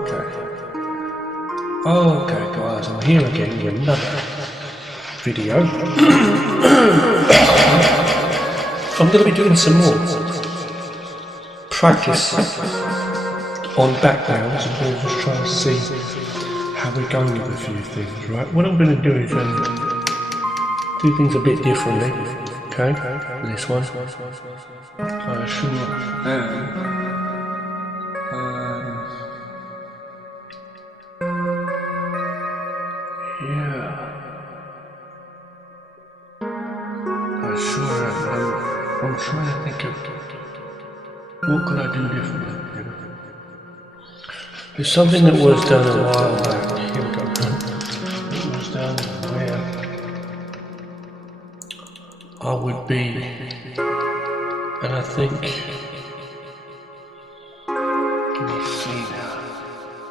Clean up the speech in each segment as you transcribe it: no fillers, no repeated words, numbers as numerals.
Okay guys, I'm here again with another video. I'm going to be doing some more practice on backgrounds, and we'll just try and see how we're going with a few things, right? What I'm going to do is do things a bit differently, okay? This one, I assure you. I'm trying to think of what can I do differently. You know? There's something that was done a while back. Here we go. It was done where I would be, and I think. Let me see now.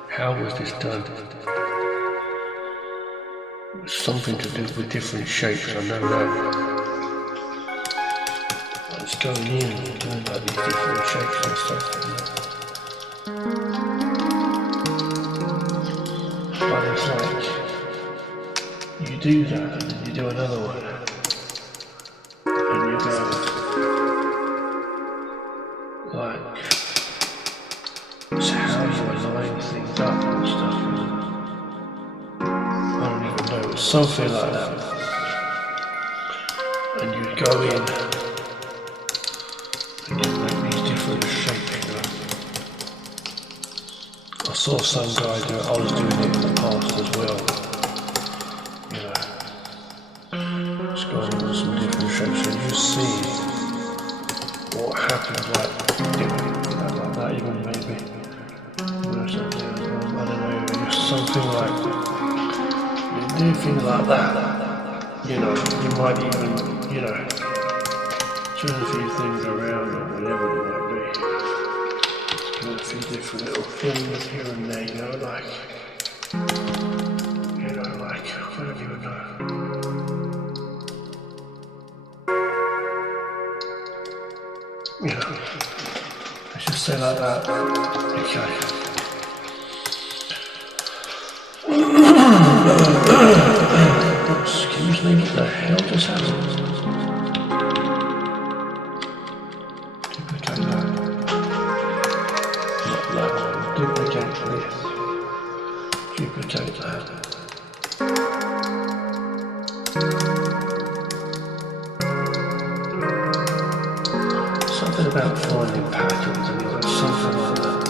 How was this done? It was something to do with different shapes. I know that. It's going in and doing like these different shapes and stuff. But it's like you do that and then you do another one and you go like it's how you align things up and stuff. I don't even know, it's something like that. And you go in and you make these different shapes, you know. I saw some guy do it, I was doing it in the past as well, you know. Just going into some different shapes, so you see what happens, like, you know, like that even maybe. You know, something, I don't know, just something like, you do things like that, you know, you might even, you know, turn a few things around or whatever it might be. Do a few different little things here and there, you know, like, I don't even know. You know, let's just say like that. Okay. Excuse me, what the hell just happened? Duplicate this, duplicate that. Something about finding patterns and something like that.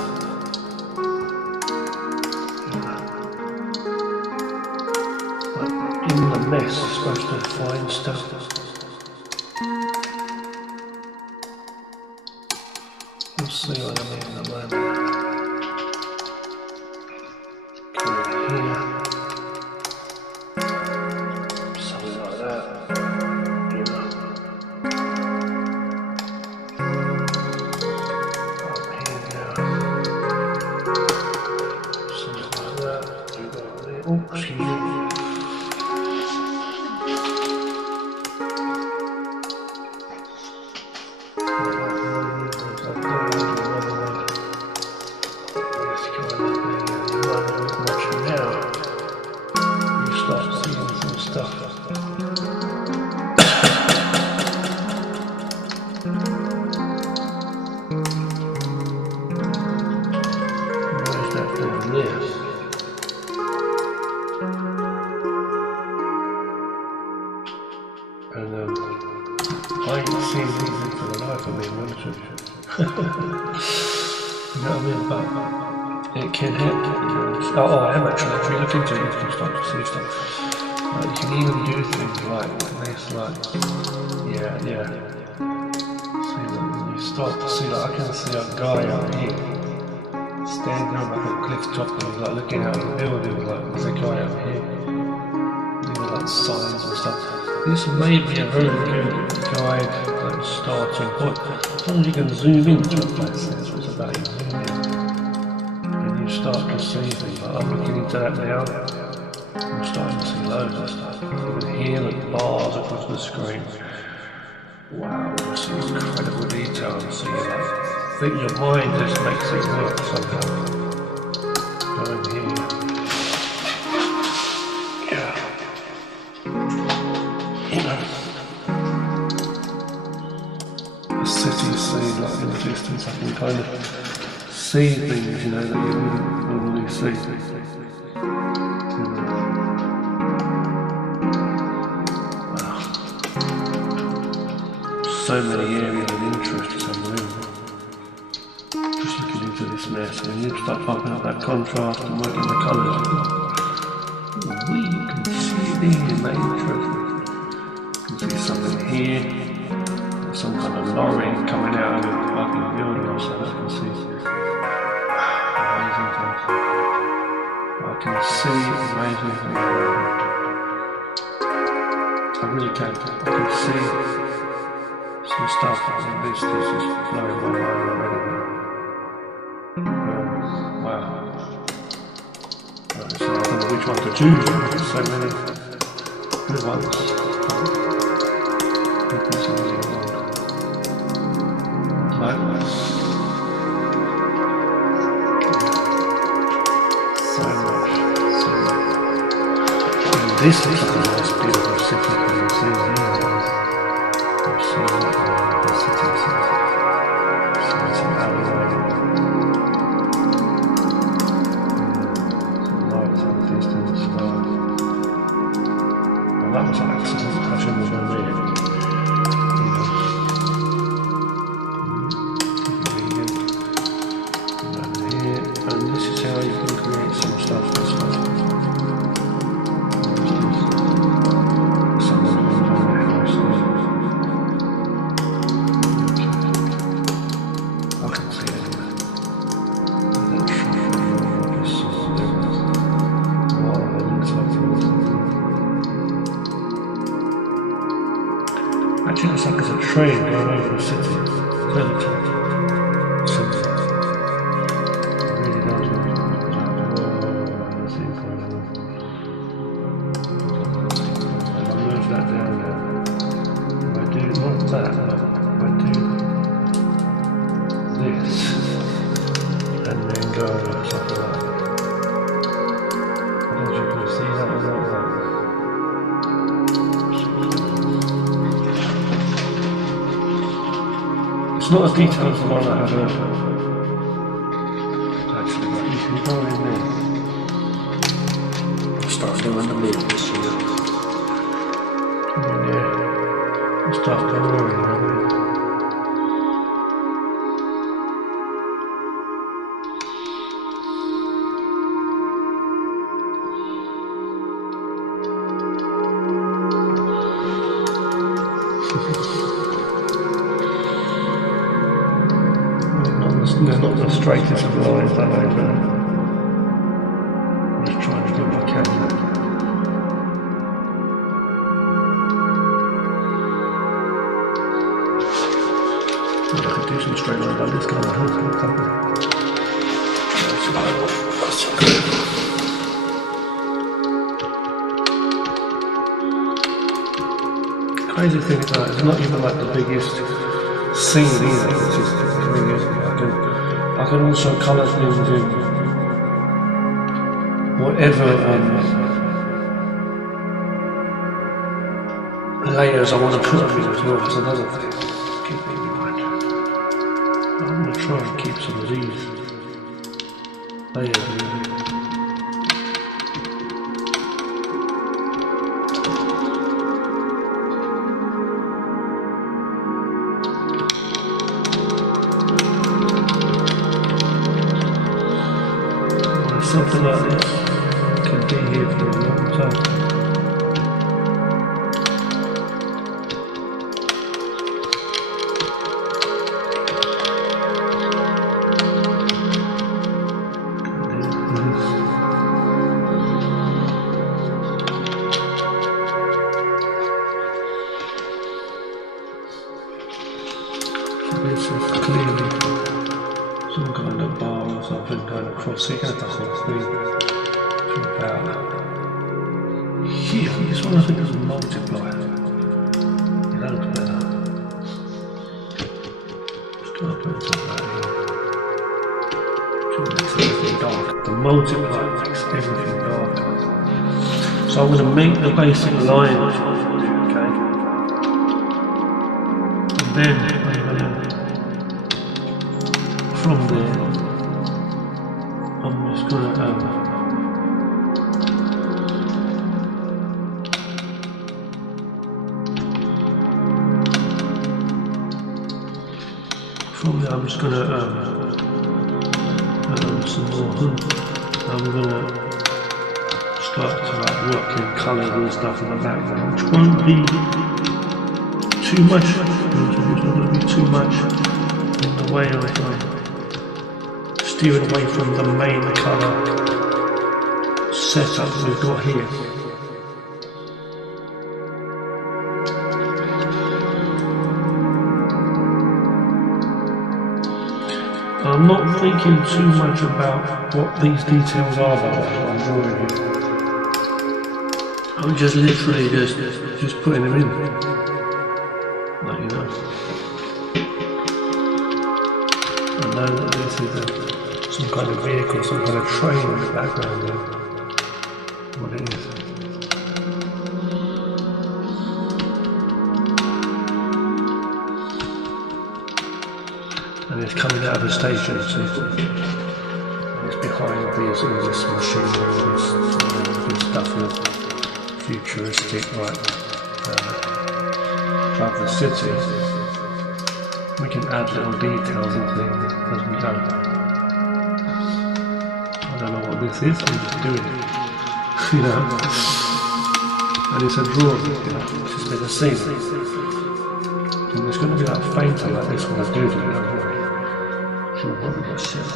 Like in the mess, you're supposed to find stuff. You'll see what I mean in a moment. I ain't seen anything for the life of me, honestly. You know what I mean? But it can help. I am actually. If you look into it, you can start to see stuff. Like, you can even do things like this, like, yeah. See, when you start to see, like, I can see a guy out here standing on like a cliff top and he's like looking out at the building, like, there's a guy out here. You know, like signs and stuff. This may be a very good guide, like starting point. As long as you can zoom into a place, that's what it's about. You zoom in and you start to see things. Like I'm looking into that now. I'm starting to see loads of stuff. You can hear the bars across the screen. Wow, this is incredible detail. So you like, think your mind just makes it work somehow. going here. Yeah. You know, the city scene, like in the distance, I can kind of see things, you know, that you wouldn't normally see. So many areas of interest, it's unbelievable. Just looking into this mess, when you start pumping up that contrast and working the colours, you can see it here, mate. You can see something here, some kind of lorry coming out of a fucking building or something. I can see amazing things. I can see amazing things. I really can. I can see some stuff and this is just blowing my mind already. Wow. So I don't know which one to choose. There's so many good ones. So much. And this is like a nice beautiful city. Can you see here? The city itself. It's an alleyway. Some lights in the distance. Well, that was an accident. I shouldn't have done it. Here, and this is how you can create some stuff. Actually, looks like there's a train going over the city. Really tight. City. It really does look like that's incredible. And I'll move that down now. If I do not that, but if I do this, and then go something like that. I don't know if you can see that or not. It's not as detailed as the one I had earlier. Actually, but you can go in there. I'll start doing the movements here. Come in there. I'll start drawing now. They're not the straightest of lines, are they? But I'm just trying to do what I can. I could do some straight lines like this, can't I? That's good. Crazy thing is that it's not even like the biggest scene either. It's just really isn't. I can also colour things in whatever layers I want to put them in as well. That's another thing. Keep in mind. I'm going to try and keep some of these layers in. Something like this can be here for a long time. So this is clearly some kind of bar or something going across here. That's the whole thing. It's about here. This one I think is a multiplier. It looks better. Just try to put something out here. everything dark. The multiply makes everything darker. So I'm going to make the basic line, okay? And then I'm going to, from there, I'm just going to from there I'm just going to some more. I'm going to start to like work in colours and stuff in the background, which won't be too much. It's not going to be too much in the way of steering away from the main colour setup we've got here. I'm not thinking too much about what these details are that I'm drawing here. I'm just literally just putting them in, like, you know. I know that this is some kind of vehicle, some kind of train in the background there. What it is. And it's coming out of the station, so it's behind all this machinery, all this stuff with futuristic, like above the city. We can add little details and things as we go. I don't know what this is, I'm just doing it, you know. And it's a drawing, you know, it's just been a scene. And it's going to be like fainter like this when I do it. She'll worry myself.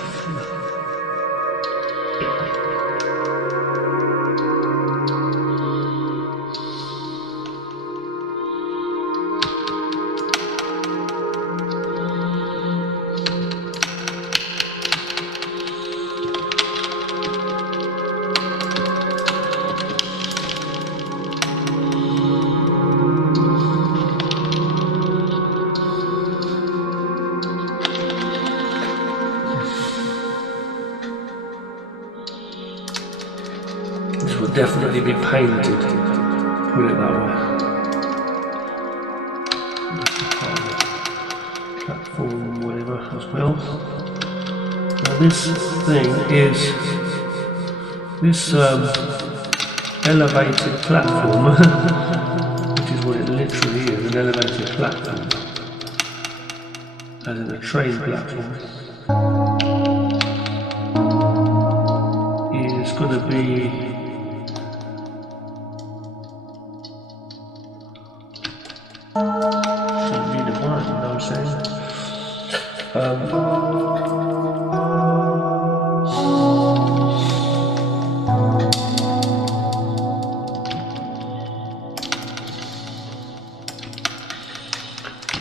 This will definitely be painted, put it that way. Platform, whatever, as well. Now this thing is this elevated platform, which is what it literally is, an elevated platform, as in a train platform, is going to be divine, you know what I'm saying?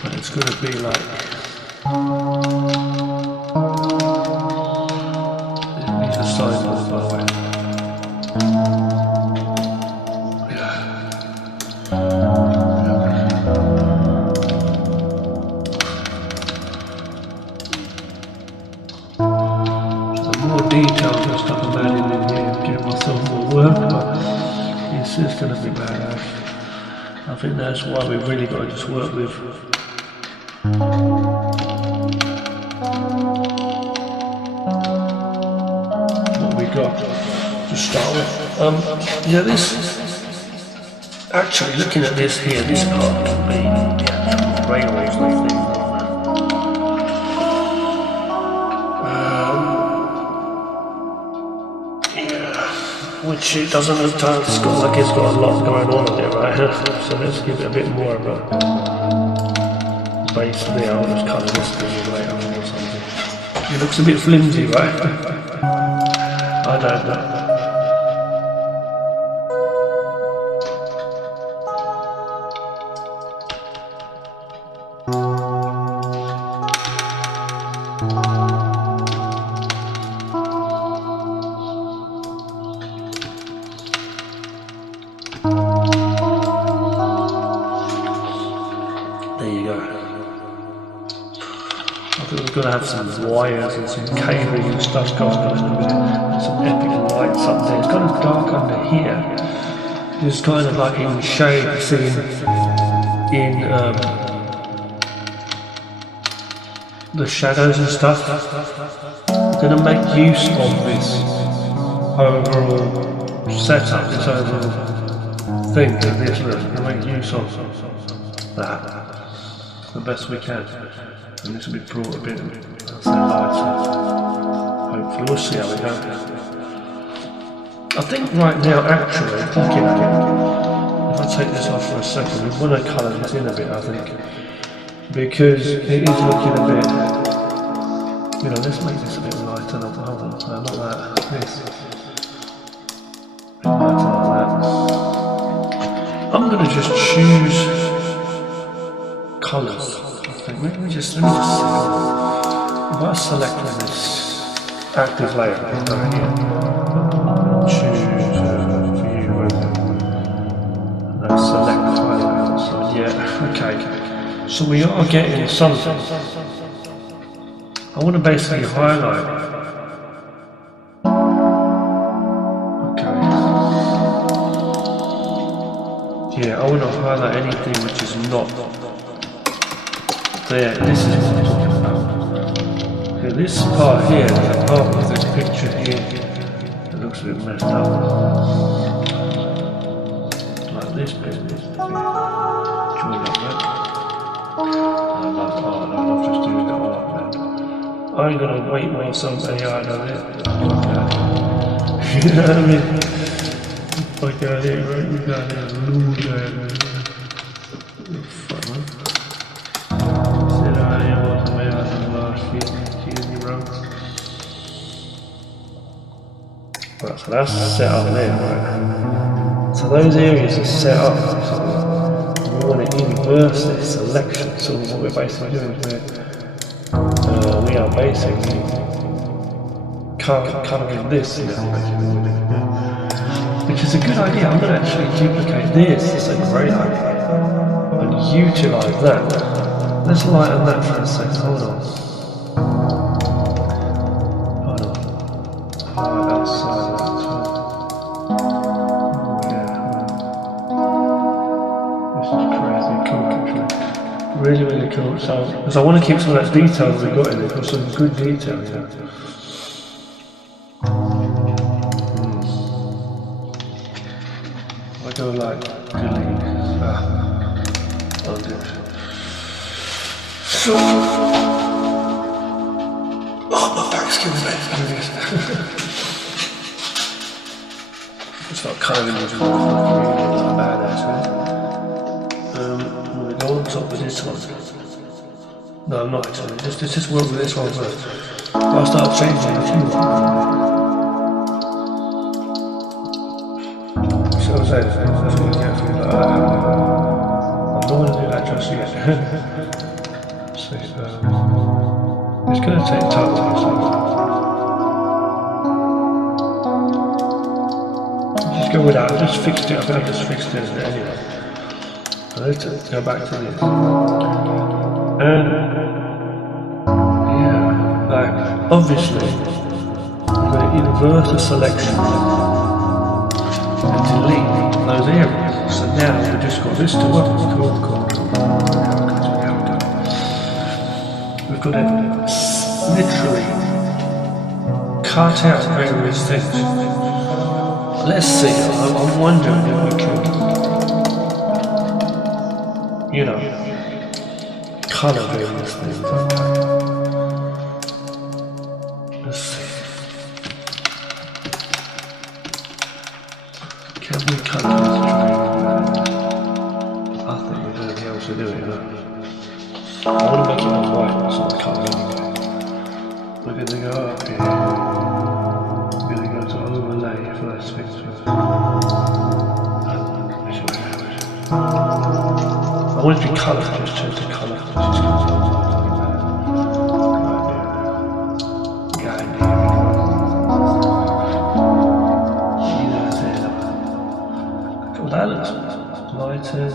But it's going to be like these are sideways, by the way. Details and stuff I'm adding in here, giving myself more work, but it's just going to be badass. I think that's why we've really got to just work with what we got to start with. Yeah, this actually, looking at this here, this part can be the actual railways like thing. Which it doesn't look like it's got a lot going on in it, right? So let's give it a bit more of a base there. I'll just colour this thing later on or something. It looks a bit flimsy, right? I don't know. There you go. got to have some wires and some cabling and stuff going on in a minute. And some epic lights up there. It's kind of dark under here. It's kind of like in shade, seeing in the shadows and stuff. I'm going to make use of this overall setup, this overall thing in this room. I'm going to make use of that the best we can. And this will be brought a bit lighter. Hopefully, we'll see how we go. I think right now, actually, if I take this off for a second, we want to colour this in a bit, I think. Because it is looking a bit, you know, let's make this a bit lighter. Hold on, not that, this. A bit lighter like that. I'm going to just choose colours. Let me just see. If I select this active layer over here, choose view and select highlight outside. Yeah, okay. So we are getting something. I want to basically highlight. Okay. Yeah, I want to highlight anything which is not there. This is what I'm talking about. Okay, this part here, the part of this picture here, it looks a bit messed up. Like this bit, join up that. I love just doing it all like that. I'm gonna wait while some AI does it. You know what I mean? Like out here, right? We got that blue guy, man. Fuck, man. Sit out here, walk away out of the last feet. Excuse me, bro. Right, so that's set up there, right? So those areas are set up. So we want to inverse this selection. So what we're basically doing is we are basically colouring this now, which is a good idea. I'm going to actually duplicate this. It's a great idea. And utilise that. Let's lighten that for a second. Hold on. Right outside that as well. Really, really cool. So, because I want to keep some of that detail that we got in there, got some good detail, you know. I go like delete. Undo. So, oh, my back's killing me. It's not colouring as well. Not bad, actually. Go on top with this one. No, I'm not actually. Let's just work with this one first. I'll start changing if you want. So I was saying, that's what we get for you. I'm not going to do that just yet. So, it's going to take time. Just go with that. I just fixed it. I think I just fixed it anyway. Let's go back to this. And yeah, like obviously we're going to invert the selection and delete those areas. So now we've just got this to work. Cool. We've got to literally cut out various things. Let's see. I'm wondering if we can, you know, colour various things. Let's see. Can we colour this train? I think we're going to be able to do it, you know. I want to make it all white, so I colour anyway. We're going to go up here. We're going to go to overlay for that fix. I want it to be colour, just change the colour. Oh, that looks lighter.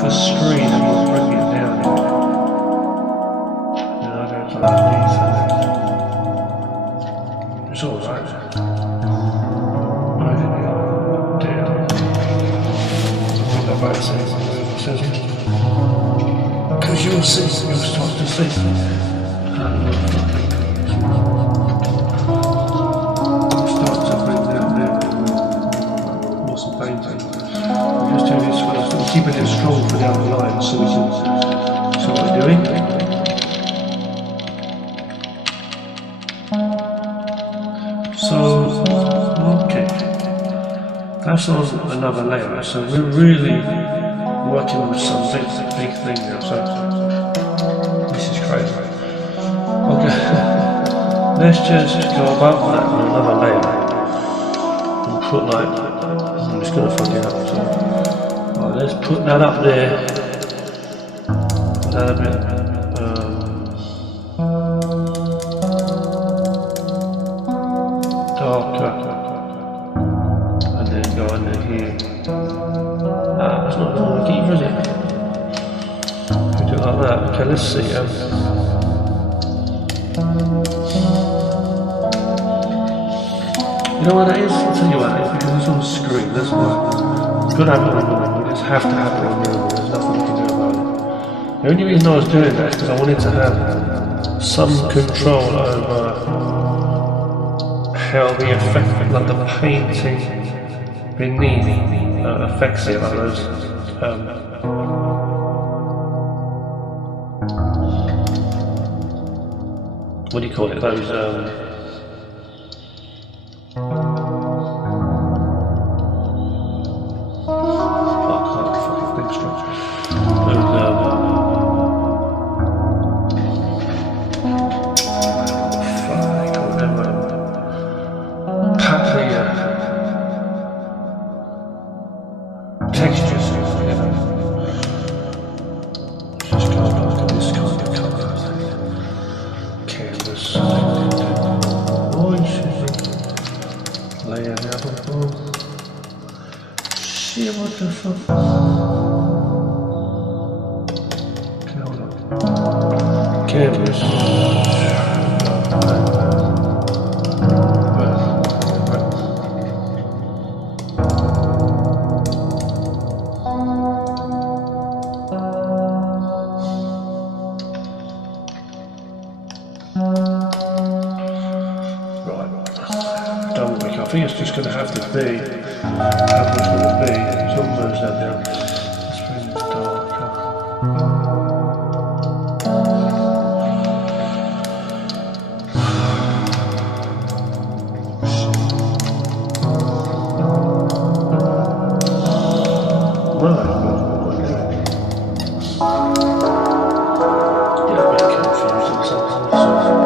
for screen and we'll bring it down. And I go to underneath and it's alright. Down. With the right settings. Because you'll see, you'll start to see. Start to bring down there. Awesome painting. We're just doing this first, keeping it strong for down the line so we can see what we're doing. So, okay. That's on another layer, so we're really working with some big thing now, so this is crazy. Okay, let's just go above that on another layer and put like, I'm just going to fuck it up, so right, let's put that up there, put that a bit darker, and then go under here. It's not going to keep, is it? We do it like that. Okay, let's see. You know what that is? I'll tell you what that is, because it's on the screen. That's why. It's got to have it on the We just have to have it on the There's nothing we can do about it. The only reason I was doing that is because I wanted to have some control over how the effect, like the painting beneath affects it, like those what do you call it, those I can't fucking think straight. Those textures, you know. Just go back to this kind of colour. Canvas, orange, layer the other one. See what the fuck. Canvas. I think it's just going to have to be how much will it be. It's almost that down. Let's bring it darker. Yeah, a bit confusing sometimes.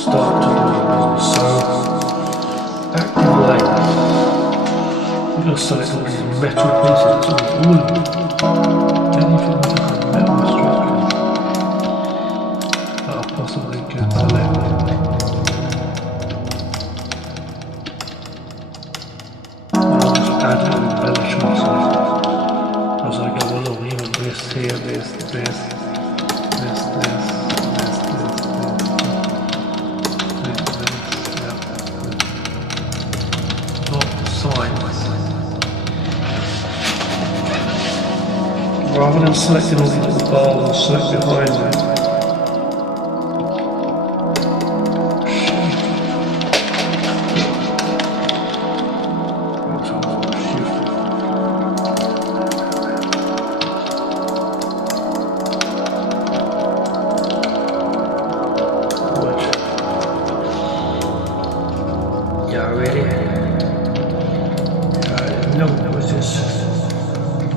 Start to do it. So, active layer. We're going to select all these metal pieces. It's all of them. Anything with a metal structure that I possibly could select. I'll just add little embellishments as I go along. Even this here, this. Rather than selecting all these little bars, select behind them. Yeah, really? No, that was just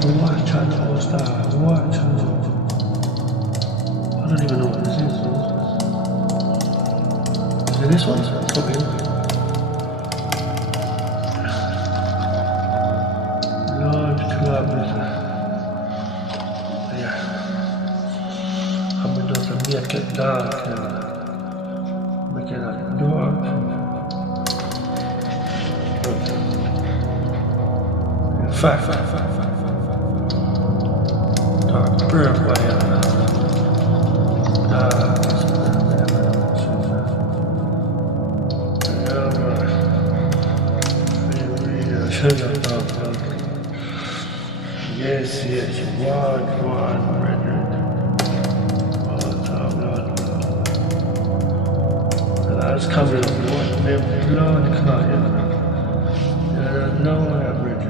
what channel was that? What channel? I don't even know what this is. Is it this one? It's probably large club. Yeah. I'm going to make it dark. Make it dark. fact, dark brown way yes, yes, one, rendered. That's coming up, what, blood clot, no average.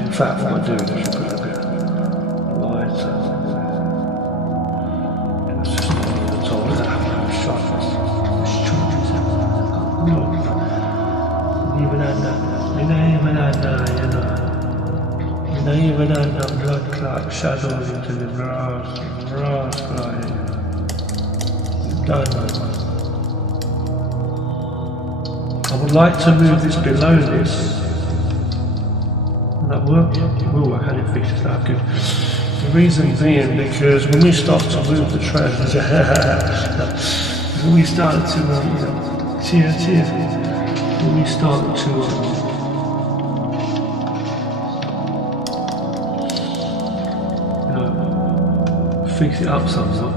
In fact, what I do is I should put a bit of light on it. It's just not even at all. Look at that shot. This children's look. Even at that, even at that blood clot shadows into the grass crying. Done. I would like to move this below this. Will that work? It will. I had it fixed that good. The reason being because when we start to move the trends, when we start to cheers. When we start to fix it up somewhat.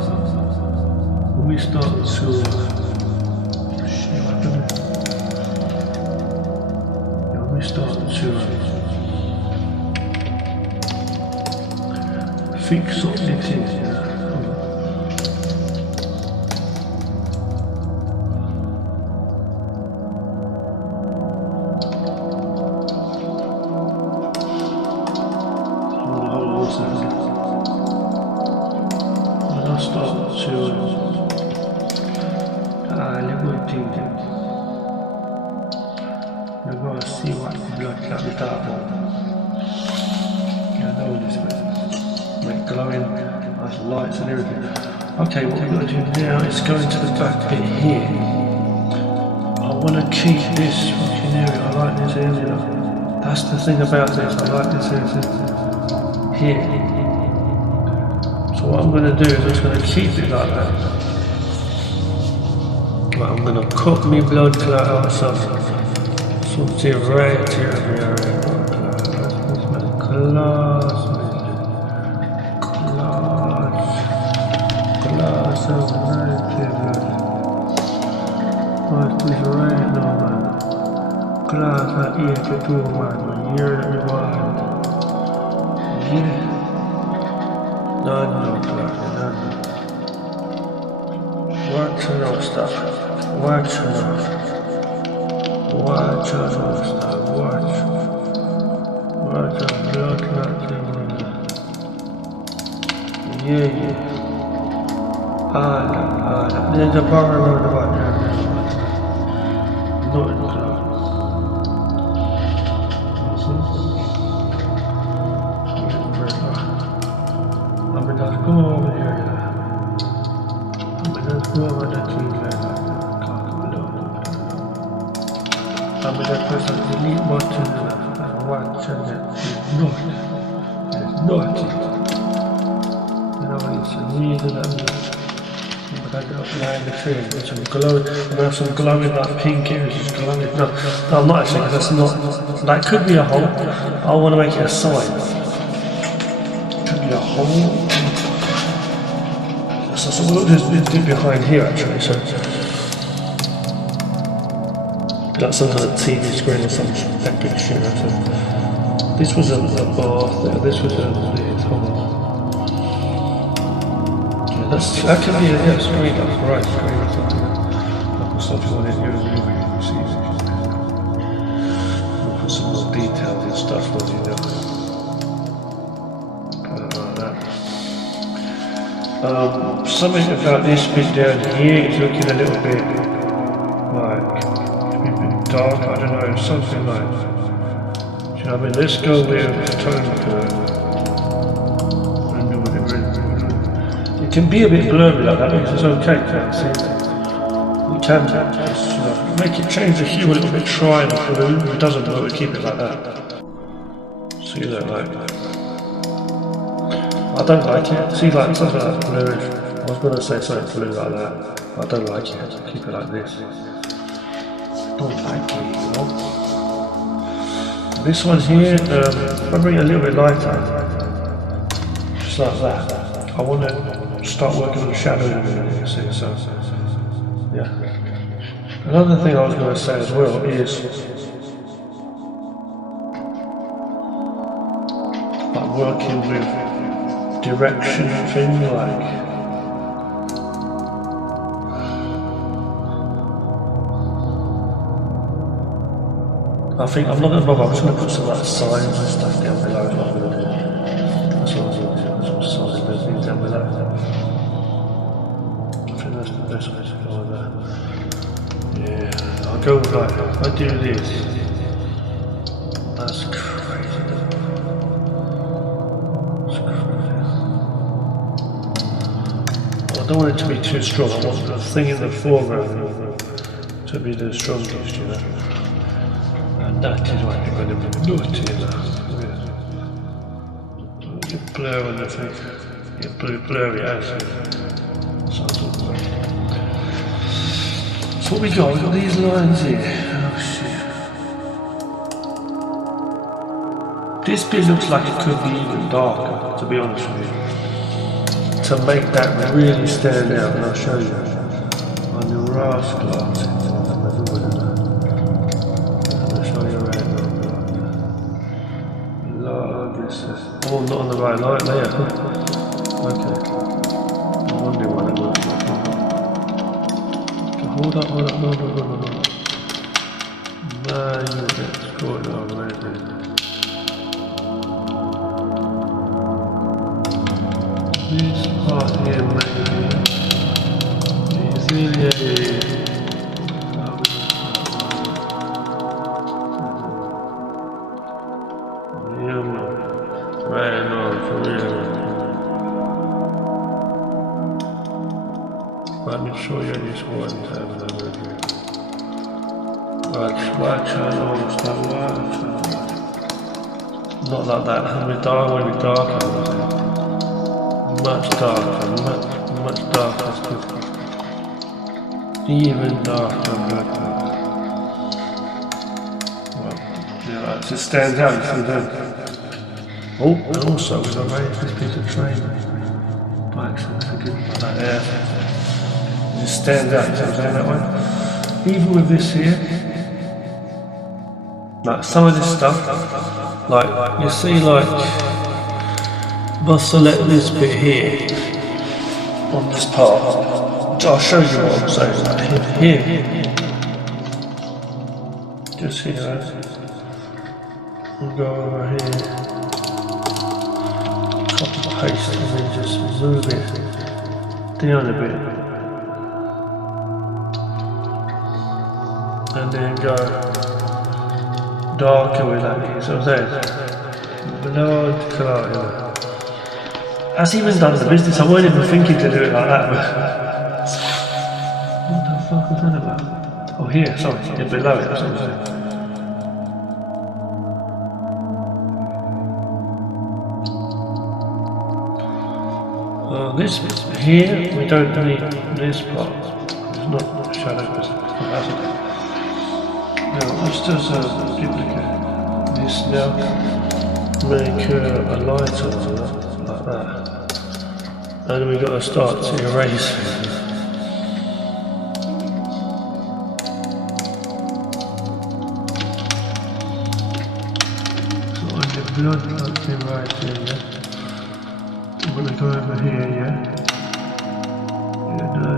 When we start to fix what it is, when I start to little things, you're going to see what blood clot is that about. I know this way. Make glowing, nice lights and everything. Okay, what we've got to do now is go into the back bit here. I want to keep this fucking area. I like this area. That's the thing about this. I like this area here. So what I'm going to do is I'm just going to keep it like that. But I'm going to cut my blood clot out some sort of right here. Glass I eat to do one year reward. Yeah. None. Watch enough stuff. Watch enough stuff. Watch a blood clot. Yeah. There's a bar around the bottom. Not go over here. I'm gonna go over the tree like that. I'm gonna press the delete button and watch and it's not. You know, it's really but I don't line the tree. There's some glowing, there's some glowing like pink areas. Glowing. No, I'm not actually, that's not, that could be a hole. I want to make it a sign. Could be a hole. So look, there's behind here actually, so that's some kind of TV screen or some epic shit. So this was a bath there, this was a that can be a screen, that's right, screen or something. I'll put something on it here as well, you see. We'll put some more details and stuff on it. Something about this bit down here is looking a little bit like a bit dark, I don't know, something like, do you know what I mean? Let's go with tone curve. It can be a bit blurry like that, because it's okay, see? We can just, make it change the hue a little bit, try the blue, if it doesn't work, we keep it like that. See that, like I don't like it. See, like something like bluish. I was going to say something blue like that. I don't like it. I keep it like this. Don't like it, you know. This one here, if I bring it a little bit lighter, just like that, I want to start working on the shadow in a minute, you see, so, yeah. Another thing I was going to say as well is, like working with direction thing, like, I think I'm not going to bother, I'm just going to put some like signs and stuff down below is what I'm going to do. That's what I'm going to do, some signs and things down below. I think that's the best way to go with that. Yeah, I'll go with like, if I do this, that's crazy. That's crazy. I don't want it to be too strong, I want the thing in the foreground to be the strongest, you know. And that is what you're going to be noting. You blur on the thing. You blur it out. So what we got? We've got these lines here. Oh shit. This bit looks like it could be even darker, to be honest with you. To make that really stand out, and I'll show you. On the Ras glass. Oh, not on the right light there. Okay. I'm wondering why that works like that. Hold up. No, you get caught already. This part here maybe is really let me show you this one time. Watch, not like that. When we darker, much darker, much darker. Even darker. Well, yeah, it just stands out. You see that? Oh, and also as I raise this piece of train by accident, forgive me about that there. It just stands out, you know what I'm saying, that way? Even with this here, like some of this stuff, like you see, like if I select this bit here on this part, I'll show you what I'm saying, like here, just here, we'll go over here, copy paste and then just move it down a bit. And then go darker with that, you see what I'm saying? Below the colour, you know. That's even done the business, I wasn't even thinking to do it like that, but what the fuck was that about? Oh here, sorry, yeah, below it, that's what I'm saying. This here, we don't need this part, it's not shadow, it's opacity. Now let's just duplicate this now, make a lighter like that, and then we've got to start to erase. So on the blood plugged in right here, yeah? I'm going to go over here, yeah? Yeah, no.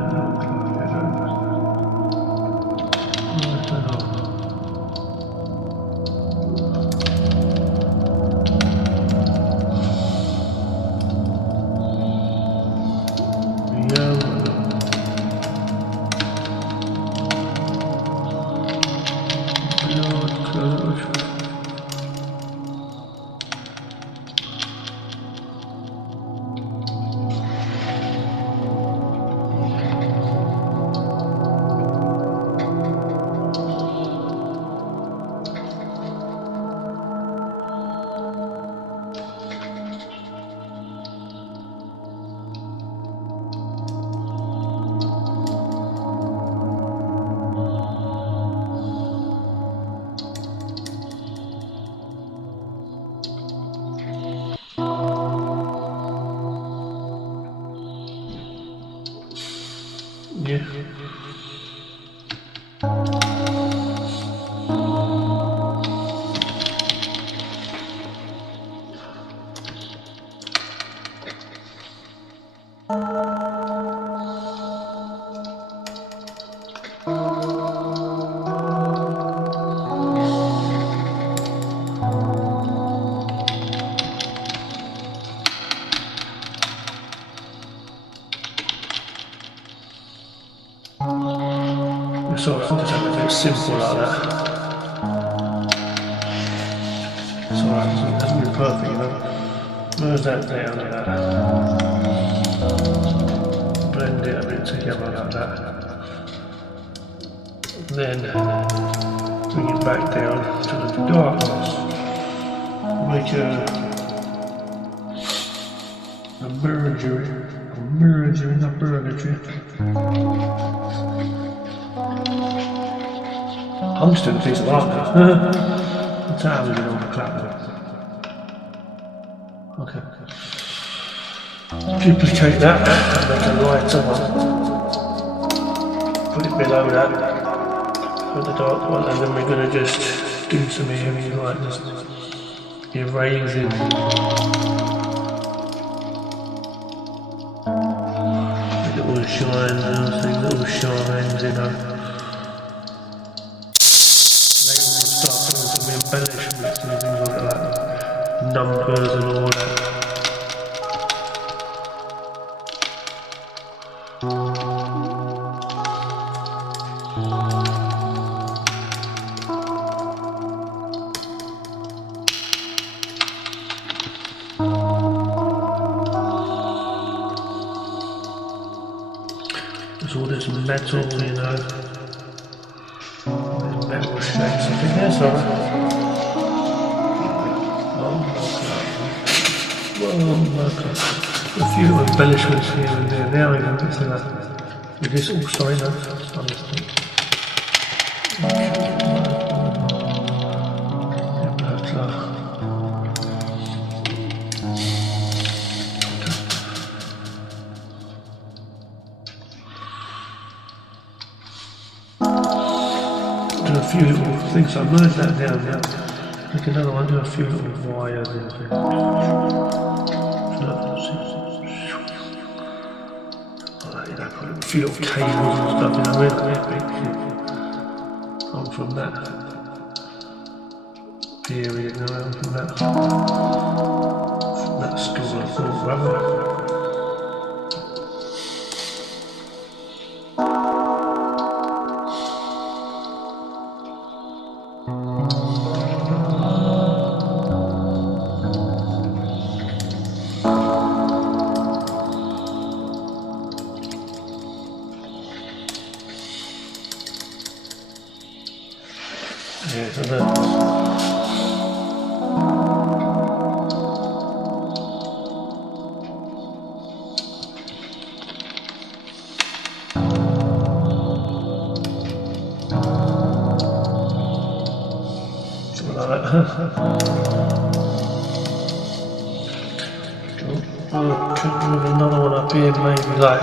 Yeah. It's alright, I'll just have to do it simple like that. It's alright, it doesn't be perfect, you know. Merge that down like that. Blend it a bit together like that. Then bring it back down to the darkness. Make a merger in the purgatory. I'm just doing a piece of art now. That's how we get on the clap now. Okay. Duplicate that and make a lighter one. Put it below that. Put the dark one, and then we're going to just do some areas like this. Erasing. Little shines, little shines, you know. Embellishments and things like that, numbers and all that. There's all this metal, you know, metal shapes. I think that's alright. A few embellishments here and there. Now we can get to that. With this, oh sorry, no, that's not it. Do a few little things. So merge that down now. Make another one. Do a few little wires in there. A few little cables and stuff, you know, really on from that period, you know, from that store of thought rubber. Yeah, so that. Something like that. Could do another one up here, maybe like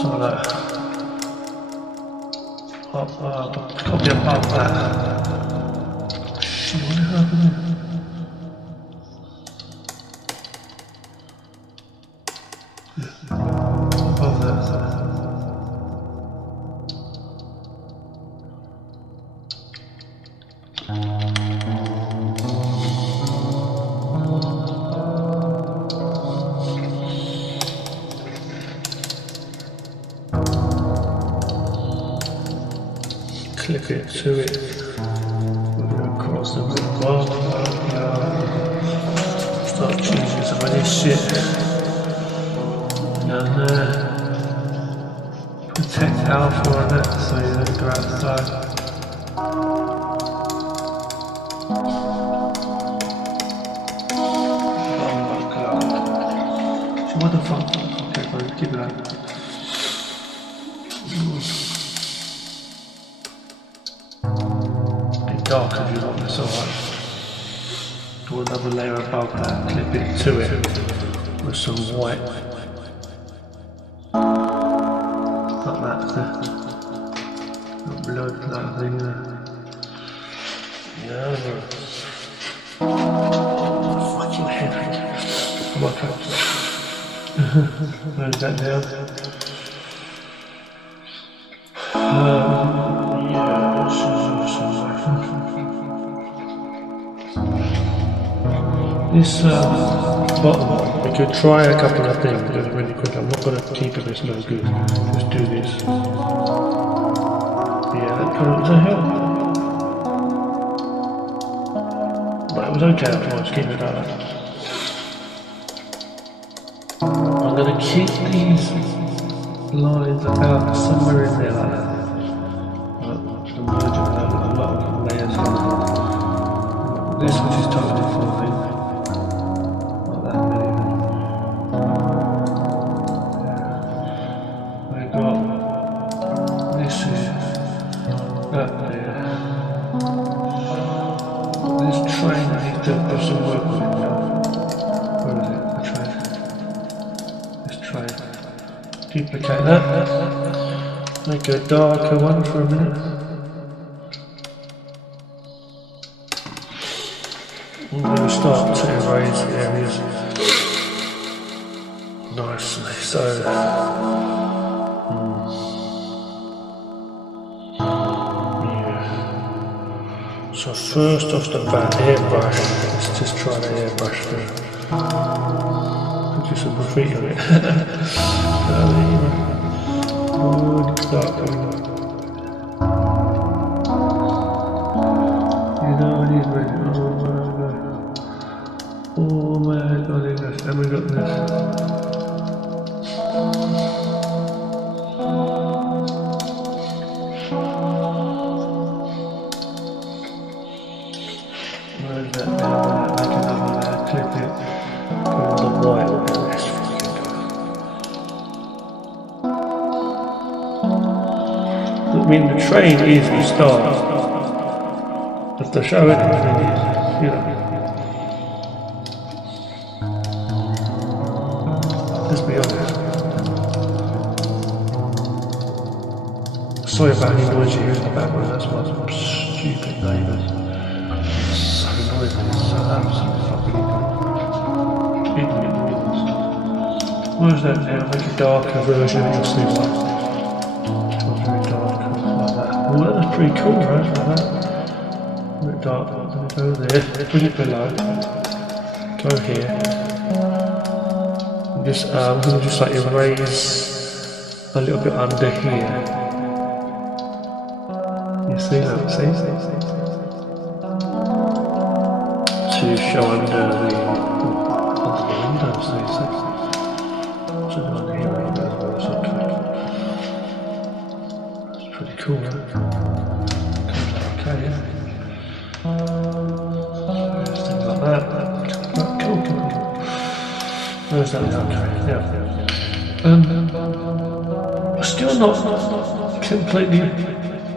something like that. Copy above that. Shit, what is happening? Above that. Clip it to it. We're going to cross the bar. Start choosing some of this shit. And protect alpha on it so you don't go outside. So what the fuck? Okay, fine, keep it out. Dark if you want this, alright. Do another layer above that, clip it to it with some white. Blood, that thing there. Yeah, fucking headache. Come on, come on. Where's that down? Yeah, this is this bottom, we could try a couple of things really quick. I'm not going to keep it, it's no good. Let's do this. Yeah, that does that help? But it was okay afterwards, keep it like that. I'm going to keep these lines about somewhere in there like that. Just merging out a lot of layers. This which is totally full thing. Like that maybe. We've got this here. That there. This train I need to do some work with it now. Where is it? The train. This train. Duplicate that. Make a darker one for a minute. I'm going to start to erase the areas nicely. So, yeah. So first off the bat, airbrush. Let's just try the airbrush first. Put you some graffiti on it. Good, darker. You know what he's ready. Oh my god, and we got this. Where's that now? Make another clip it. Put on the white one. Let's fucking go. I mean, the train is the start of the show, isn't it? You know. Let's be honest. Sorry about any noise you hear in the background, that's my stupid neighbours. So noisy, so absolutely fucking ignorant. Where's that now? Make a darker version, you'll see why. Very dark, like that. Oh, that was pretty cool, right? Like that. A bit dark, go there, bring it below. Go here. Just, I'm going to just like erase a little bit under here. You see that? See? To show under the windows. See? So under here, windows, okay. That's pretty cool, right? Okay, yeah. Things like that. Cool. Where's that? Okay, yeah. I'm still not completely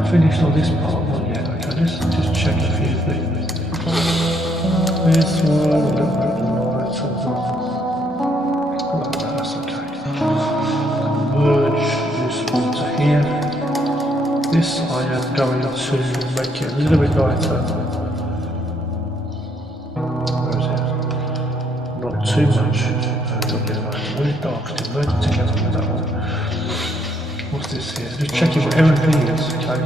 finished on this part one yet. Okay, let's just check a few things. This one, a little bit more, it's all like that, that's okay. Merge this one to here. This I am going to make it a little bit lighter. Where is it? Not too much. Very dark, still merge it together with that one. What's this here? Just checking what everything is, okay?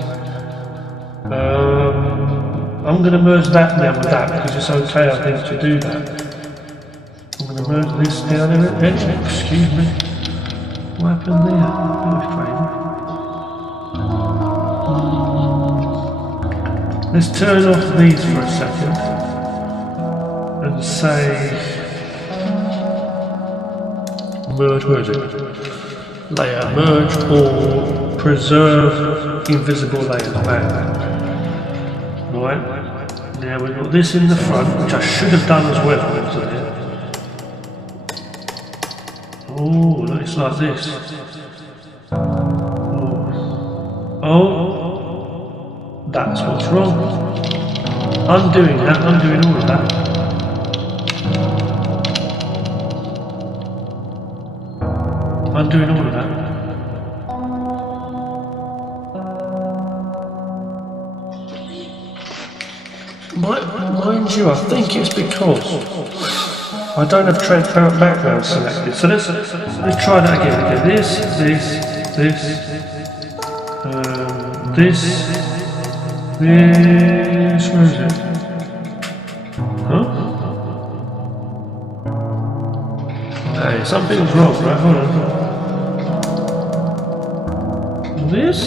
I'm going to merge that now with that because it's okay, I think, to do that. I'm going to merge this down in it. Excuse me. What happened there? That was crazy. Let's turn off these for a second and say merge, where is it? Layer, merge or preserve invisible layers. Right, now we've got this in the front, which I should have done as well. Oh, look, it's like this. Oh, that's what's wrong. Undoing that, undoing all of that. Undoing all of that. Mind you, I think it's because I don't have transparent background selected. So let's try that again. Okay, this, where is it? Huh? Hey, something's wrong, right? Hold on. This?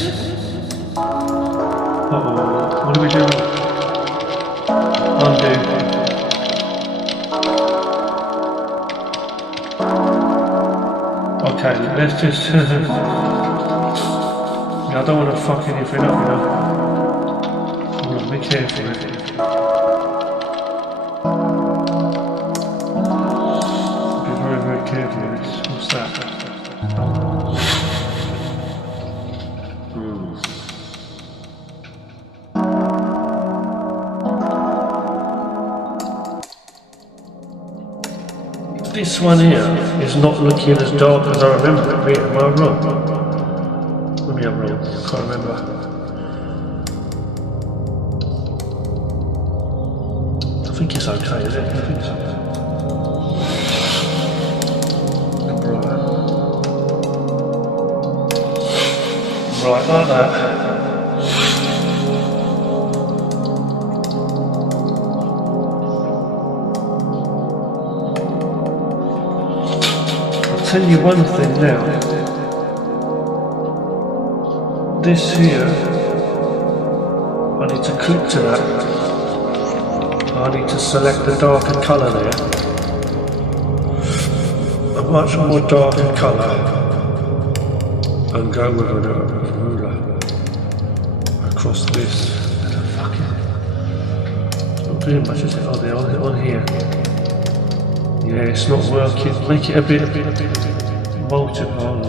Uh-oh, what do we do? Undo. Okay, let's just... yeah, I don't want to fuck anything up, you know. Be careful. Be very, very careful with this. What's that? This one here is not looking as dark as I remember it being. Am I wrong? Maybe I'm wrong. I can't remember. I think it's okay, is it? I think so. Right, like that. I'll tell you one thing now. This here, I need to click to that. I need to select the darker colour there. A much more darker colour. And go with a ruler across this. What the fuck is it? It's not doing much, is it? Oh, they're on here. Yeah, it's not working. Make it a bit multiple.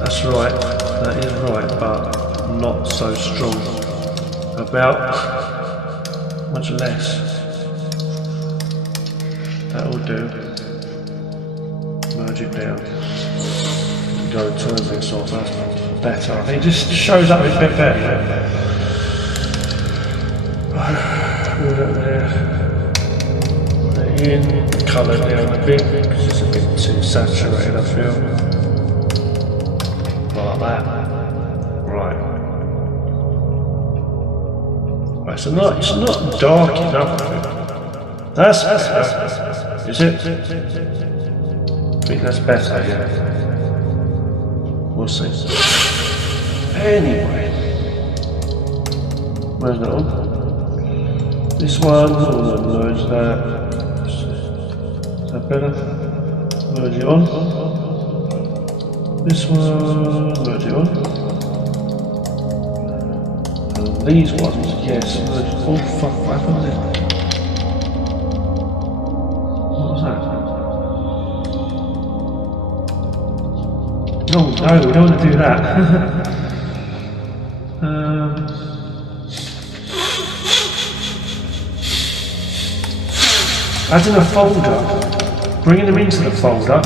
That's right. That is right, but not so strong. About much less. That will do. Merge it down. Go turn this off. That's better. It just shows up a bit better. Move it there. Put it in. Colour down a bit because it's a bit too saturated, I feel. Like that. Right. It's not dark enough. That's better. Is it? I think that's better, yeah. We'll see. Anyway. Where's that one? This one, we'll merge that. Is that better? Merge it on. This one, merge it on. These ones, yes, oh fuck, what happened there? What was that? No, we don't want to do that. Add in a folder, bringing them into the folder.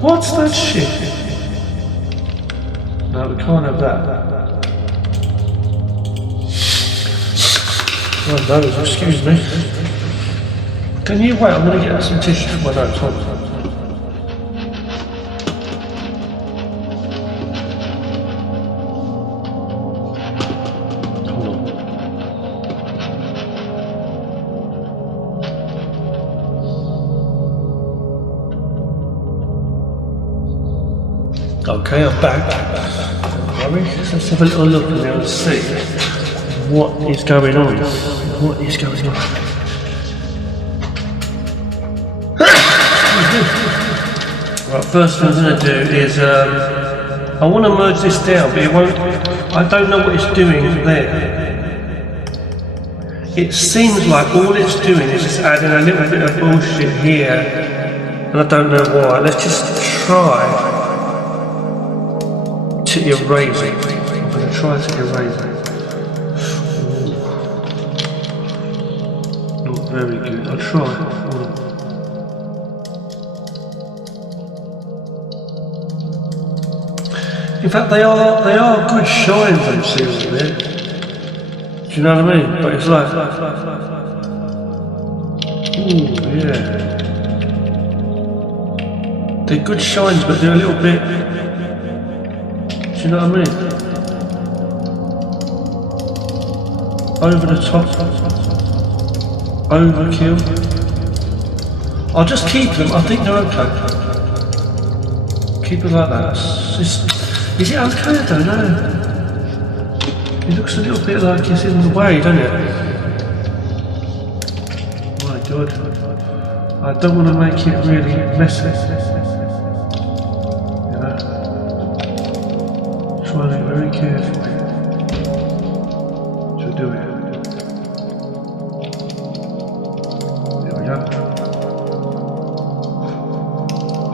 What's that shit? No, we can't have that. Oh no, excuse me. Can you wait? I'm going to get some tissue for my nose. Hold on. Okay, I'm back. Let's have a little look and let's see what is going on. What is going on? Right, first thing I'm going to do is I want to merge this down, but it won't. I don't know what it's doing there. It seems like all it's doing is just adding a little bit of bullshit here, and I don't know why. Let's just try to erase it. I'm going to try to erase it. Not very good. I'll try. In fact, they are good shines, I'm seeing there. Do you know what I mean? But it's like, ooh, yeah. They're good shines, but they're a little bit, do you know what I mean? Over the top, overkill. I'll just keep them, I think they're okay. Keep it like that. Is it okay? I don't know. It looks a little bit like it's in the way, doesn't it? My God. I don't want to make it really messy. You know? Trying it very carefully to do it. There we go.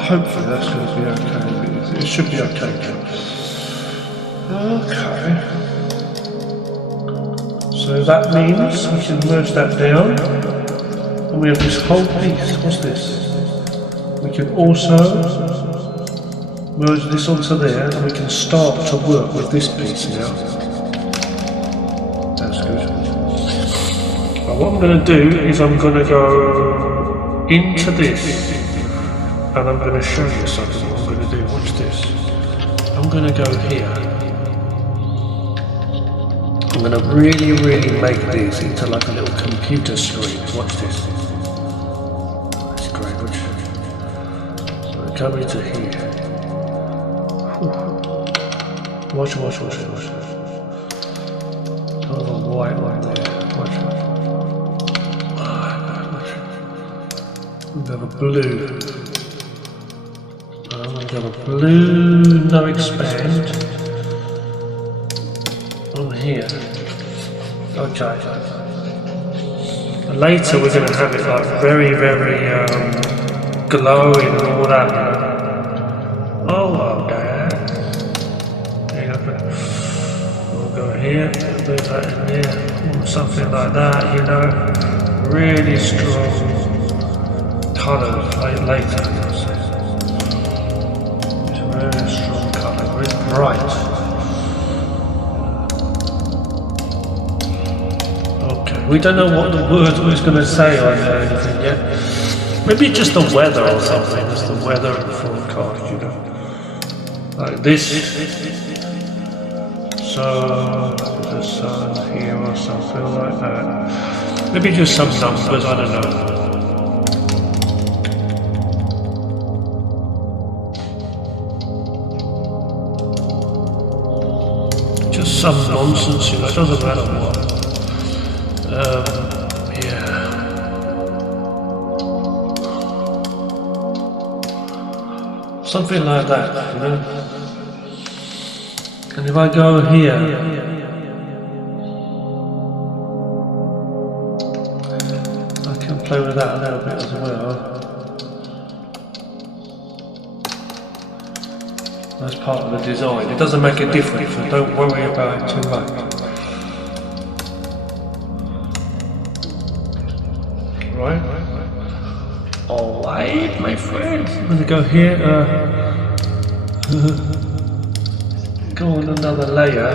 Hopefully that's going to be okay. It should be okay. Okay. So that means we can merge that down. And we have this whole piece. What's this? We can also merge this onto there and we can start to work with this piece now. That's good. But what I'm going to do is I'm going to go into this. And I'm going to show you something what I'm going to do. Watch this. I'm going to go here. I'm going to really make this into like a little computer screen. Watch this. That's great, watch. So I come into here. Watch. Oh, the white one there. Watch. We have a blue. I'm going to have a blue, no expand. On here. Okay. And later we're going to have it like very glowing and all that. Oh well, Dad. There you go. We'll go here, move that in there, something like that, you know. Really strong colours later. Very strong colour, very bright. Okay, we don't know what the word was going to say on anything yet. Maybe just the weather or something, just the weather and forecast, you know. Like this. So, the sun here or something like that. Maybe just some numbers, I don't know. Some nonsense, you know, it doesn't matter what. Yeah. Something like that, you know. And if I go here, I can play with that a little bit as well. That's part of the design. It doesn't make a difference, so don't worry about it too much. Right? Alright, my friend. I'm going to go here. Go on another layer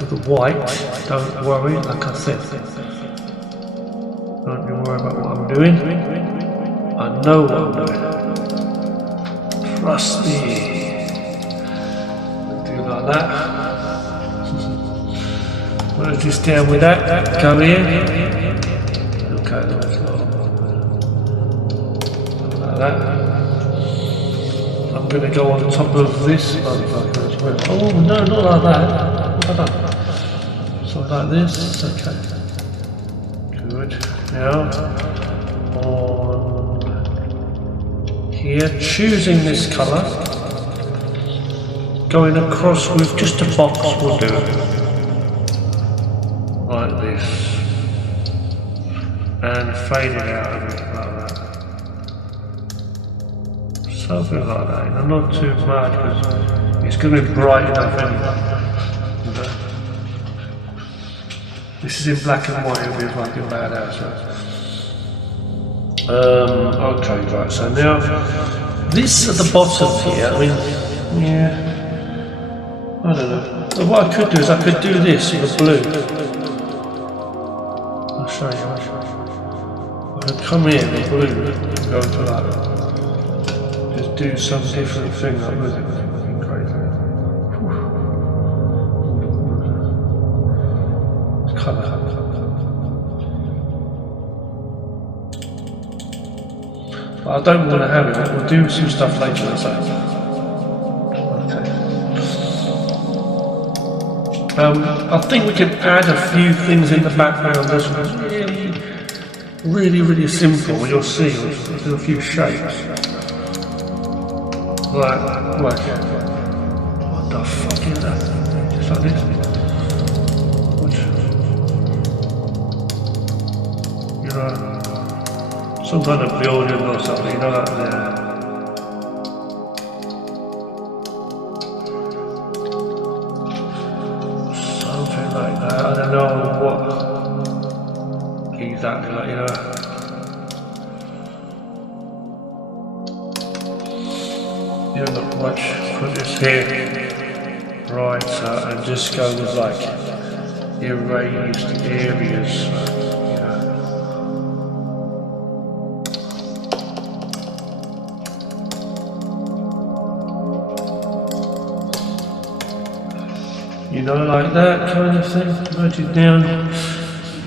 with the white. Don't worry, like I said. Don't you worry about what I'm doing. I know what I'm doing. Trust me. Like that. Merge this down with that. Come here. Okay, like that. I'm going to go on top of this motherfucker as well. Oh no, not like that. What have I done? So like this. Okay. Good. Now on here, choosing this colour. Going across with just a box will do. Like this. And fade it out of it like that. Something like that, you know, not too much because it's going to be bright enough anyway. You know? This is in black and white, it'll be a fucking bad outside. Okay, right, so now this at the bottom here, I mean, yeah. I don't know. So what I could do is I could do this with blue. show you. I could come here in blue and go to that. Just do some different thing like with it. Crazy. It's colour. But I don't want to have it. We'll do some stuff later. I think we can add a few things in the background that's really simple. You'll see, there's a few shapes. Like, what the fuck is that? Just like this. You know, some kind of building or something, you know, like there. I don't know what exactly, like, you know. You know, not much. Put this here, right, and just go with like erased areas, you know. You know, like that kind of thing. Merge it down,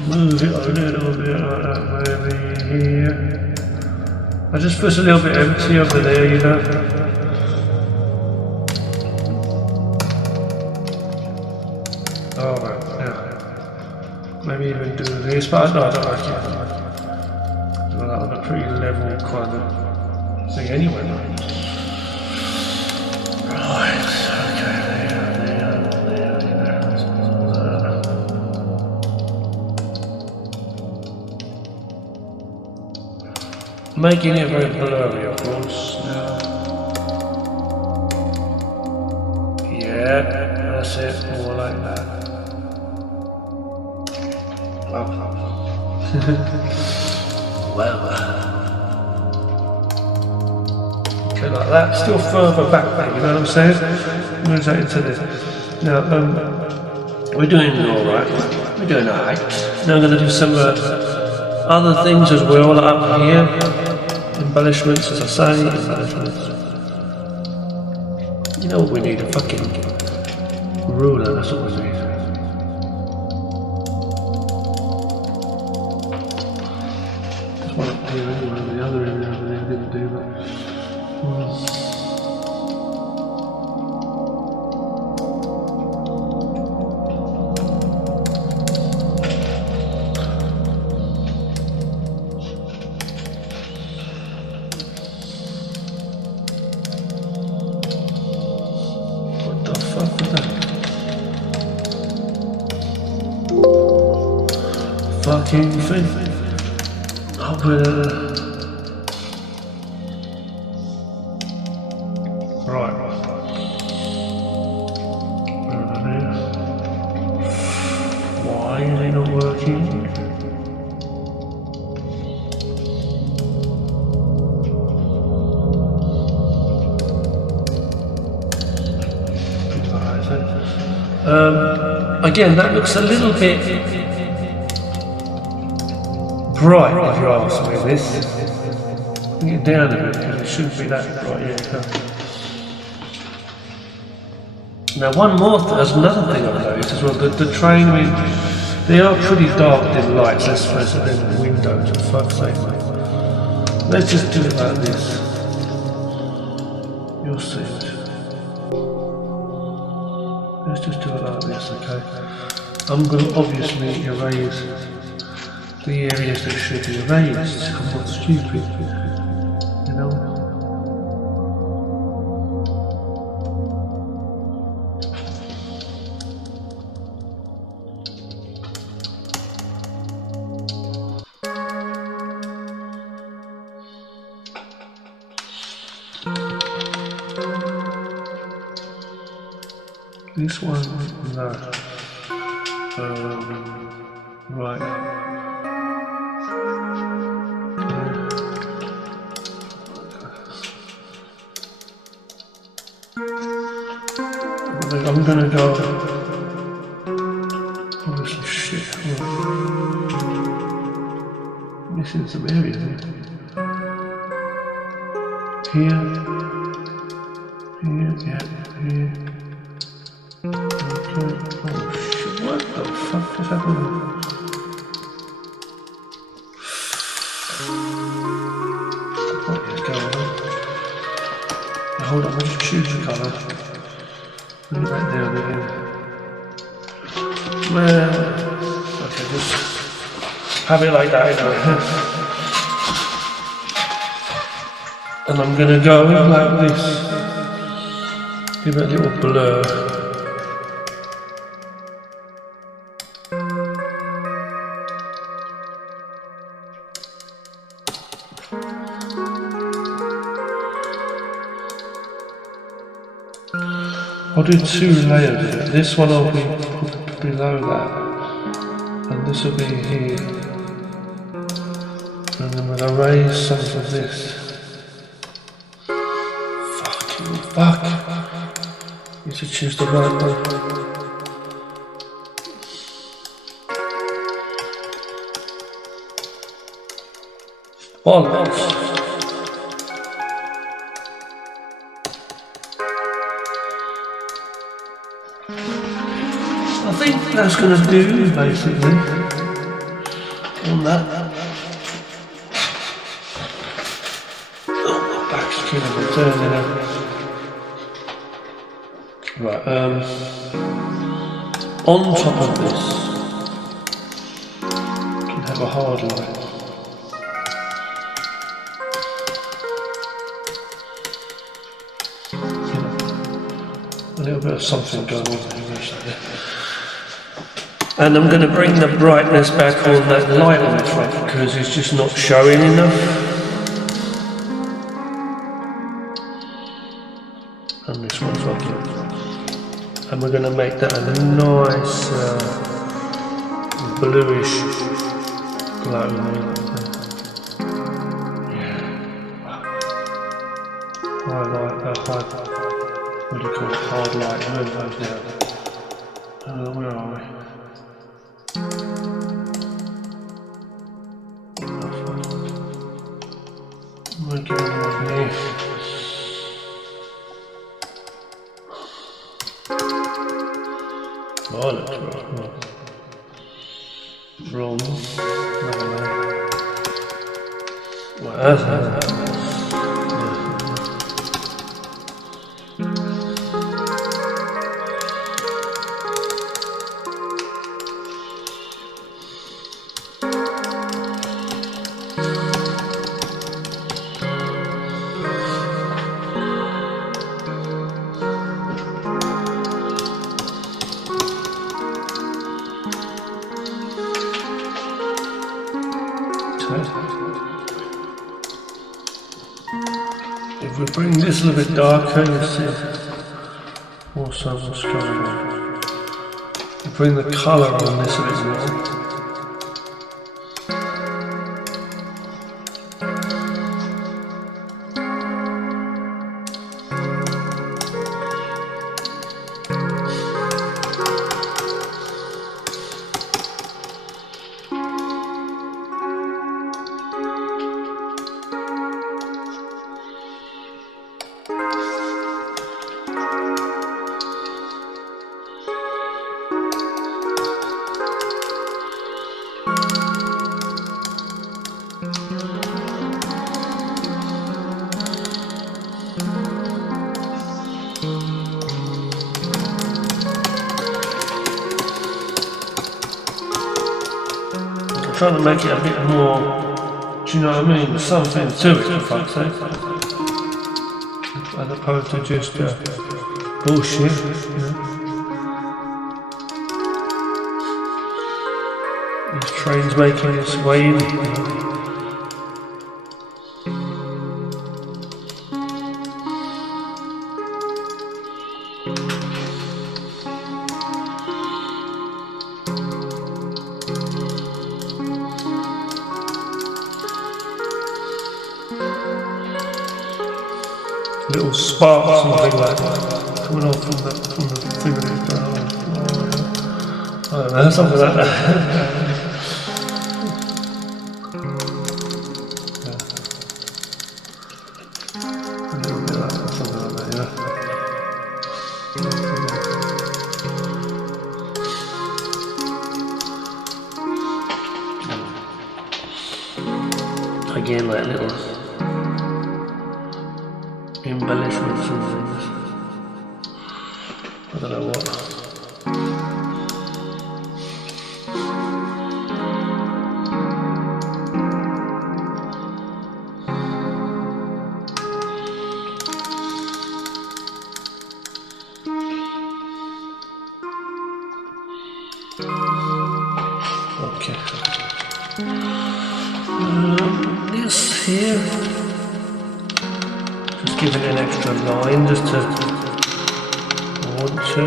move it a little bit like that, maybe here. I just put a little bit empty over there, you know. Alright, yeah. Maybe even do this, but no, I don't like it. Well, that was a pretty level kind of thing anyway. Right, okay, making it very blurry, of course. Yeah, that's it, more like that. Wow. Well. Okay, like that. Still further back, you know what I'm saying? Move that into this. Now, we're doing alright. We're doing alright. Now I'm going to do some other things as well, like up here. Embellishments, as I say, embellishments. You know what we need? A fucking ruler, that's what we need. There's one up here anyway, the other area over there didn't do that. Fucking thing. I'll put right. Why is it not working? Again, that looks a little bit bright, if you ask me, this. Bring it down a bit, because it shouldn't be that bright, yeah. Now one more, there's another thing I've noticed as well, the train, I mean, they are pretty dark, the lights, let's face it, there's windows, for fuck's sake, mate. Let's just do it like this. You'll see it. Let's just do it like this, okay? I'm going to obviously erase the areas that should be erased. I'm not stupid, you know? This one, no. Right. I'm gonna go. Obviously, shit. mixing some areas here. Here, yeah, here. Okay. Oh shit, what the fuck is happening? What is going on? Hold on, I'll just choose the colour. Put it back down again. Well, okay, just have it like that, and I'm gonna go like this. Give it a little blur. I'll do 2 layers of it. This one will be below that, and this will be here. And then we'll erase some of this. Fucking fuck! You should choose the right one. Bollocks! I think that's going to do, basically, on that. Oh, my back's killing me, turning out. Right, on top of this, you can have a hard line. A little bit of something going on there. And I'm going to bring the brightness back on that light on the front because it's just not showing enough. And this one's like it. And we're going to make that a nice bluish glow. Yeah. Highlight, what do you call it? Hard light. Where are those now? Where are we? We're going on here. Violet, wrong. What else? If we bring this a little bit darker, you see also what's going on. We bring the colour on this a bit more. Trying to make it a bit more, do you know what I mean? Something to it, for fuck's sake. As opposed to just bullshit, you know? This train's making its way in, you know? Little sparks, something like that, coming off from the thing that it's going on. I don't know, something like that. again, like little embellishments and things. I don't know what. Okay. This here, just giving it an extra line just to want to.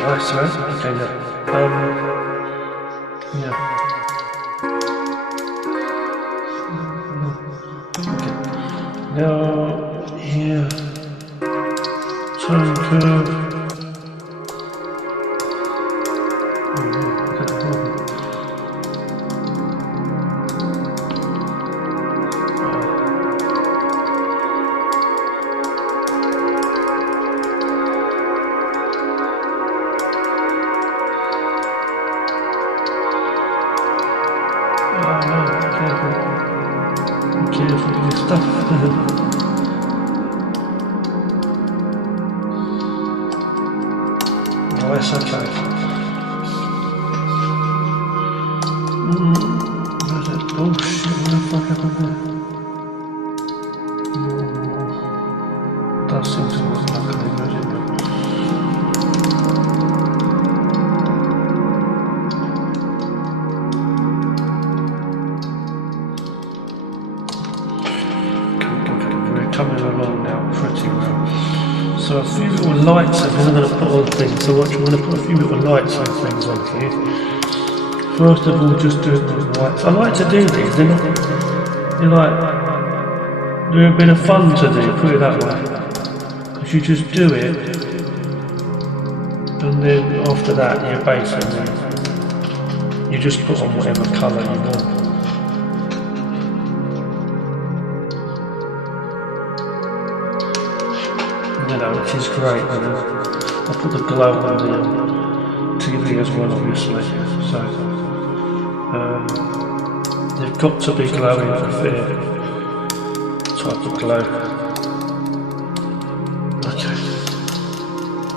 Nice, right? Okay, yeah. Yeah. Okay. Now here, tone curve. Careful with this stuff. Nice, okay. Where's that bullshit? What the fuck happened there? Does seem to work like an emergent. Coming along now pretty well. So a few little lights I'm going to put on things. So watch, I'm going to put a few little lights and things on here. First of all, just doing the lights. I like to do these, they're a bit of fun to do, put it that way. Because you just do it, and then after that you're basically, you just put on whatever colour you want. Which is great. I'll put the glow on the TV as well, obviously. So they've got to be glowing for fair type of glow. Okay.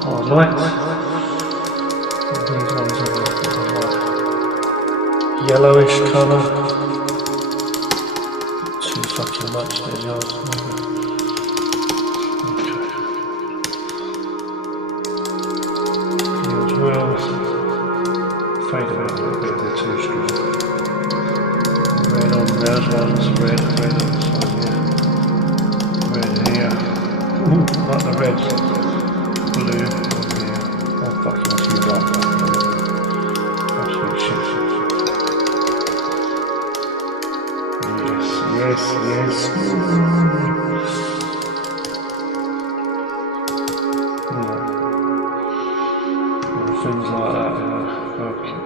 Highlight. These ones are like yellowish colour. Too fucking much there, yards. Fade them out a little bit, they're too strong. Red on those ones, red on this one, yeah. Red here. Not the red. Blue on here. Oh fucking too dark. Absolute shit. Yes. Things like that, okay.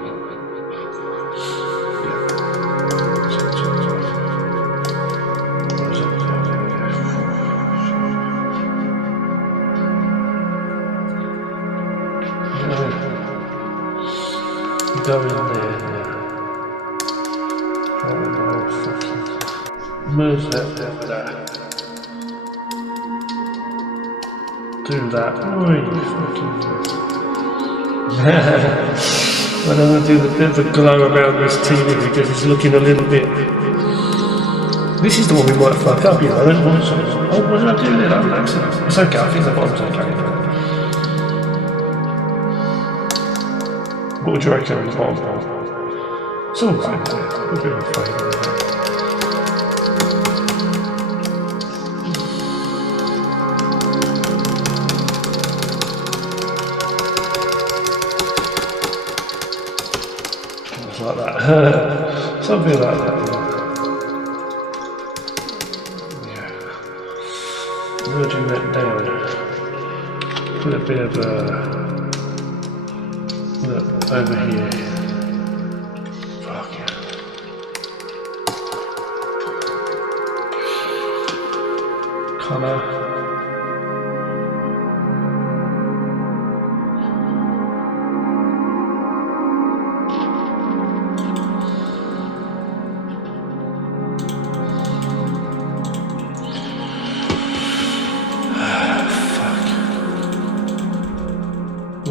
Go in there now. Merge that with that. Do that. Oh, you fucking But I'm going to do the bit of a glow around this TV because it's looking a little bit. This is the one we might fuck up, you know. I don't want to. Oh, what did I do there? That was an accident. It's okay, I think the bottom's okay. What would you reckon on the bottom? It's all right there. A bit of a favour. Like that. Something like that. Yeah. Merging that down. Put a bit of look over here. Fuck yeah. Colour.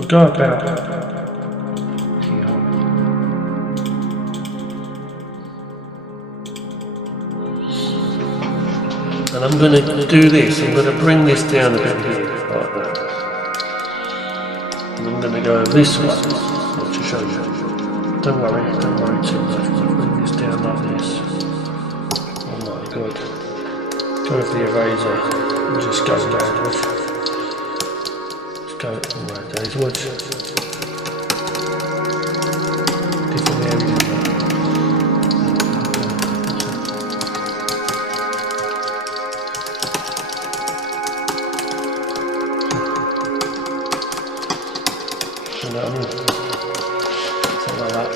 I'll go about and I'm going to do this, I'm going to bring this down a bit here, like that. And I'm going to go this way, to show you. Don't worry too much, I'll bring this down like this. Oh my god. Go with the eraser, and just go downwards. Just go right downwards. Different areas. Something like that.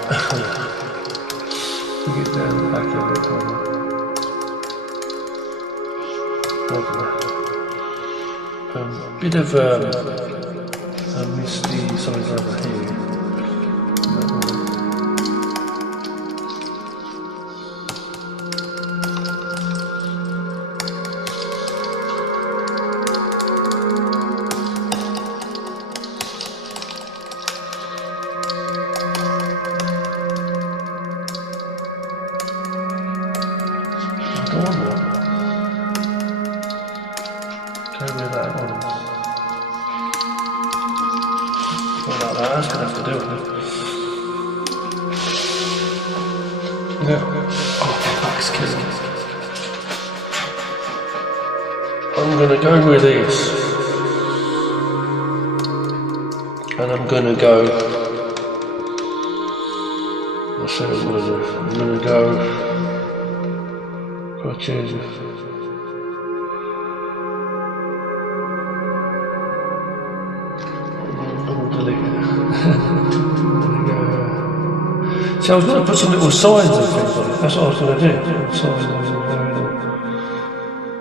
You get down the back of it. Bit of misty something over here. That's going to have to do it. Yeah. Oh, that's killing me. I'm going to go with this. And I'm going to go. I'll show you what I'm going to do. I'm going to go. Got to change it. See, I was going to put some little signs and things on it, that's what I was going to do.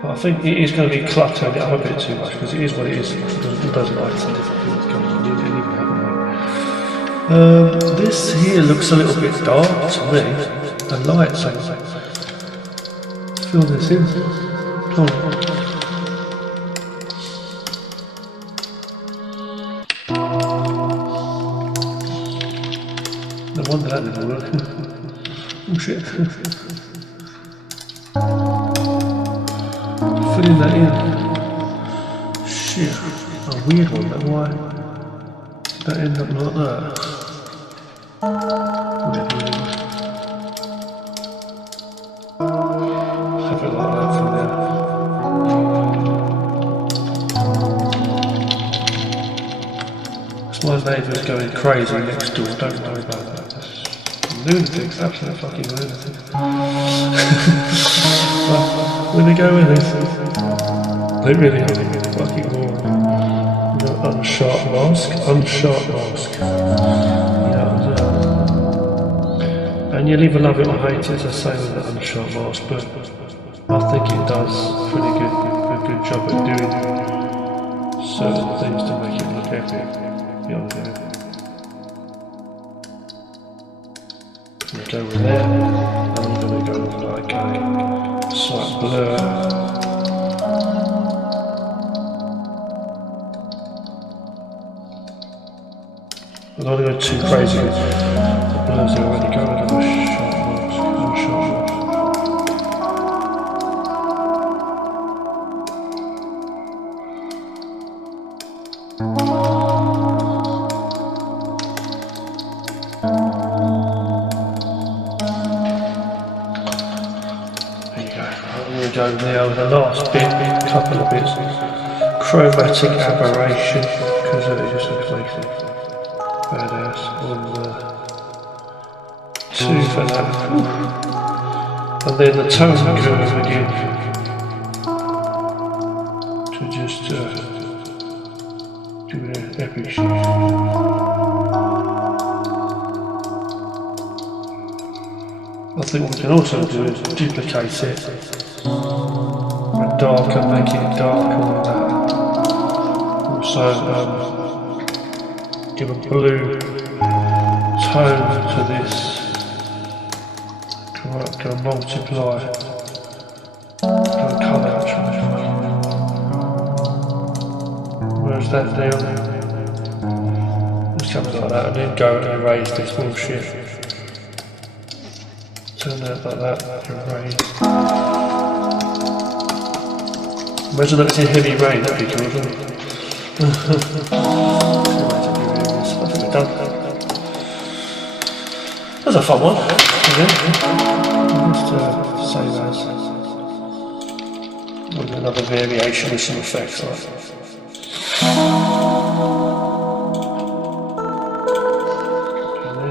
But I think it is going to be cluttering it up a bit too much, because it is what it is. It doesn't like some different things coming on. This here looks a little bit dark to me, and light, so let's fill this in. Come on. No wonder that didn't work. Oh shit. Filling that in. Shit. A weird one, but why did that end up like that? Have it like that for now. My neighbour's going crazy next door, don't worry about that. Lunatics, absolute fucking lunatics. Well, when they go in this, they really are fucking boring. You know, unsharp mask. And you'll either love it or hate it, it's the same with the unsharp mask, but I think it does a good job at doing certain things to make it look epic. I'm going to go with that, and I'm going to go with like a slight blur. I don't want to go too crazy with the blurs are already going on the sharp marks. Go now with the last bit, couple of bits, chromatic aberration, because it just looks like badass on the 2 for that, and then the tone curve again, to just do an epic shit. I think what we can also do is duplicate it. Darker, make it darker than that. Also, give a blue tone to this. Go multiply. Go colour actually. Where's that down? something like that, and then go and erase this bullshit. Turn that like that, erase. Imagine that it's in heavy rain, that'd be cool, wouldn't it? I think we're done. That was a fun one. Just save as. With another variation with some effects on it.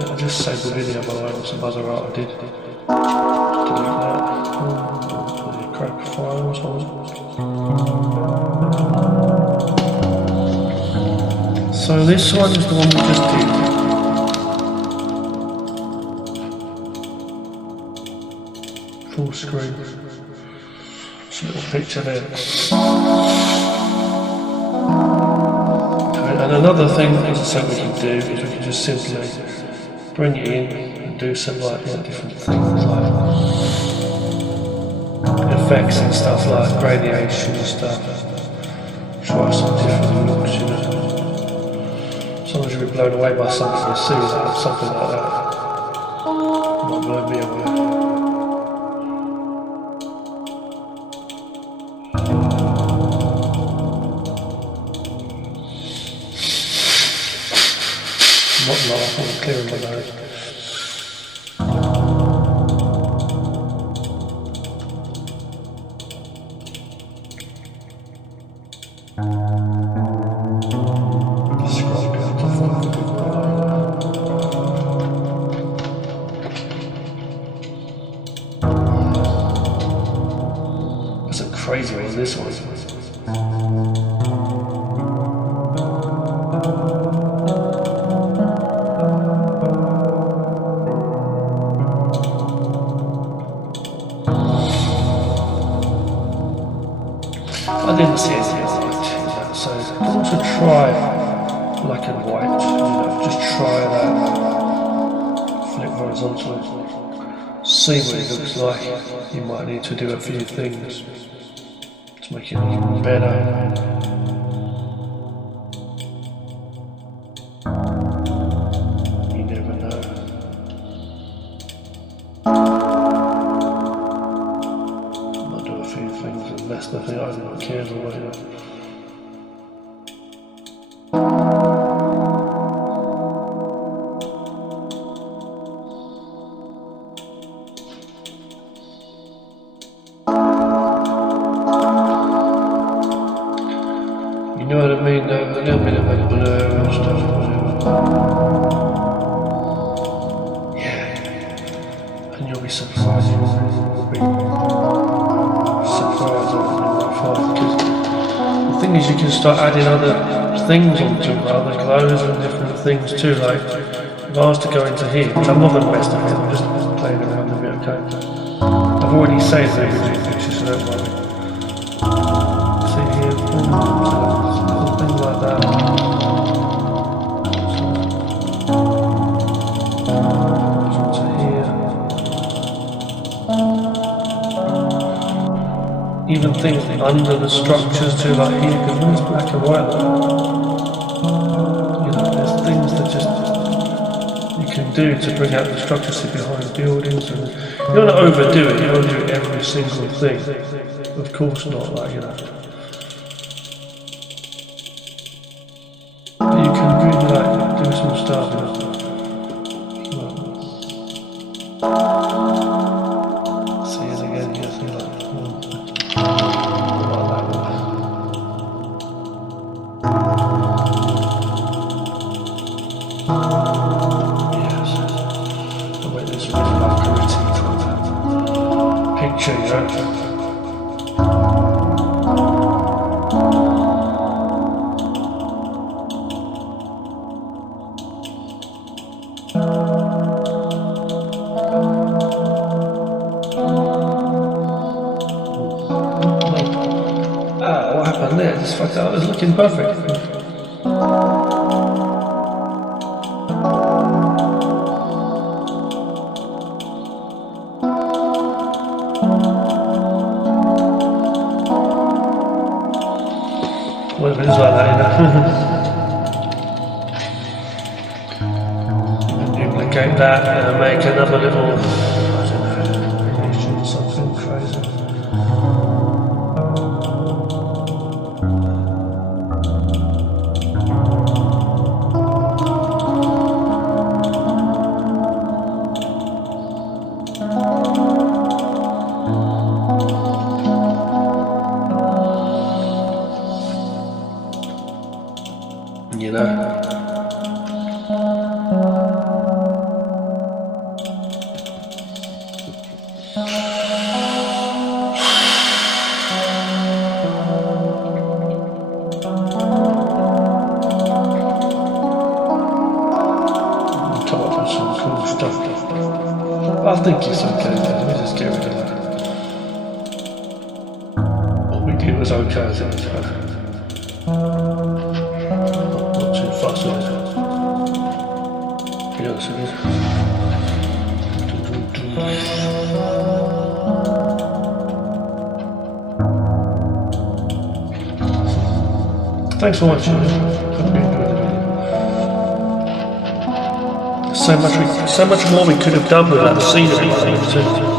I just saved the video by the way with some other art I did. Delete that. Crap files on it. So this one is the one we just did. Full screen. Just a little picture there. Okay, and another thing, as I said, we can do is we can just simply bring it in and do some like different things like effects and stuff like radiation and stuff. Try some different looks, you know. Sometimes you'll be blown away by something you see, like something like that. Might blow me away. Not laugh, I'm clearing my nose. That's a crazy one, this one. I didn't see anything like that, so I can also try black and white, you know, just try that, flip horizontal, see what it looks like. You might need to do a few things to make it look better. You never know. Things and mess nothing out of it, cares or whatever. You know what I mean? A little bit of a blur and stuff, whatever. Yeah. And you'll be surprised. You'll be the thing is, you can start adding other things onto it, other clothes and different things too. Like, if I was to go into here, which I'm not going to mess with it, I'm just playing around with it, okay? I've already saved everything, pictures, so don't worry. See here, things like that. Onto here. Even things under the structures too, like here, because when it's black and white, you know, there's things that just you can do to bring out the structures behind buildings, and you don't want to overdo it. You don't want to do every single thing. Of course not, like, you know. But you can really like do some stuff. You know. See it again here, see like. Picture, you know. What happened there? Just fucked out. It was looking perfect. Well, it is like that, you know. Top of some cool stuff. I think it's okay. Let me just get rid of that. What we did was okay. Not too fussed with it. Yeah, so this. Thanks for watching. Hope you enjoyed the video. So much more we could have done with that scenery.